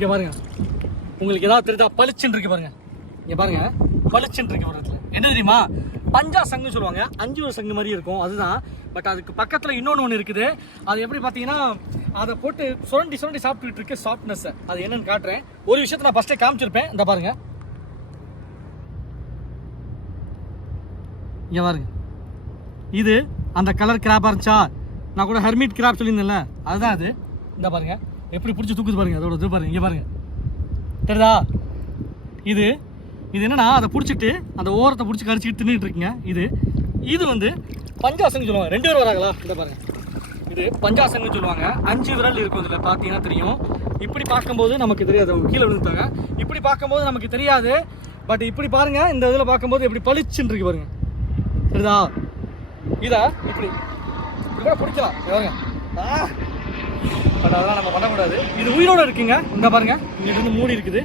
இங்கே பாருங்க, உங்களுக்கு ஏதாவது தெரியுதா? பளிச்சுன்னு இருக்கு பாருங்க, இங்கே பாருங்க, பளிச்சுன்னு இருக்கு ஒரு இடத்துல. என்ன தெரியுமா? பஞ்சா சங்குன்னு சொல்லுவாங்க, 5 ஒரு சங்கு மாதிரி இருக்கும், அதுதான். பட் அதுக்கு பக்கத்தில் இன்னொன்று இருக்குது. அது எப்படி பார்த்தீங்கன்னா, அதை போட்டு சுரண்டி சுரண்டி சாப்பிட்டுட்டு இருக்கு சாஃப்ட்னஸ். அது என்னன்னு காட்டுறேன். ஒரு விஷயத்தை நான் ஃபஸ்ட்டே காமிச்சிருப்பேன். இந்த பாருங்க, இங்கே பாருங்க, இது அந்த கலர் கிராப்பாக இருந்துச்சா? நான் கூட ஹெர்மிட் கிராப் சொல்லியிருந்தேன்ல, அதுதான் அது. இந்த பாருங்க எப்படி பிடிச்சி தூக்குது பாருங்க, அதோட இது பாருங்க, இங்கே பாருங்க, தெரியுதா? இது இது என்னன்னா, அதை பிடிச்சிட்டு அந்த ஓரத்தை பிடிச்சி கடிச்சிட்டு தின்னுட்டு இருக்குங்க. இது வந்து பஞ்சாசங்கு சொல்லுவாங்க. 2 பேர் வராங்களா? இந்த பாருங்க, இது பஞ்சாசங்கு சொல்லுவாங்க. 5 விரல் இருக்கும். இதில் பார்த்தீங்கன்னா தெரியும். இப்படி பார்க்கும்போது நமக்கு தெரியாது, அவங்க கீழே விழுந்துட்டாங்க. இப்படி பார்க்கும்போது நமக்கு தெரியாது. பட் இப்படி பாருங்க, இந்த இதில் பார்க்கும்போது எப்படி பளிச்சுன்னு இருக்கு பாருங்க, தெரியுதா? இதா இப்படி கூட பிடிக்கலாம் பாருங்க. பட் அதெல்லாம் நம்ம பண்ணக்கூடாது. இது உயிரோடு இருக்குங்க. இந்த பாருங்க, இங்கே இருந்து மூடி இருக்குது,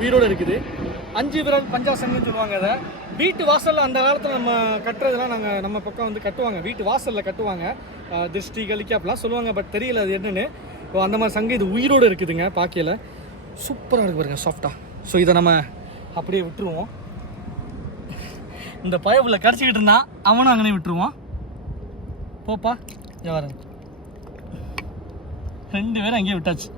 உயிரோடு இருக்குது. 5 விரல் பஞ்சாசங்குன்னு சொல்லுவாங்க. அதை வீட்டு வாசலில் அந்த காலத்தில் நம்ம கட்டுறதுலாம் நம்ம பக்கம் வந்து கட்டுவாங்க, வீட்டு வாசலில் கட்டுவாங்க. திருஷ்டி கழிக்க அப்படிலாம் சொல்லுவாங்க. பட் தெரியல அது என்னன்னு. இப்போ அந்த மாதிரி சங்கு இது உயிரோடு இருக்குதுங்க. பார்க்கையில் சூப்பராக இருக்கு பாருங்க, சாஃப்டாக. ஸோ இதை நம்ம அப்படியே விட்டுருவோம். இந்த பயப்புல கடிச்சிக்கிட்டு இருந்தா அவனும் அங்கனே விட்டுருவான். போப்பா, வரேன். 2 பேரும் அங்கேயே விட்டாச்சு.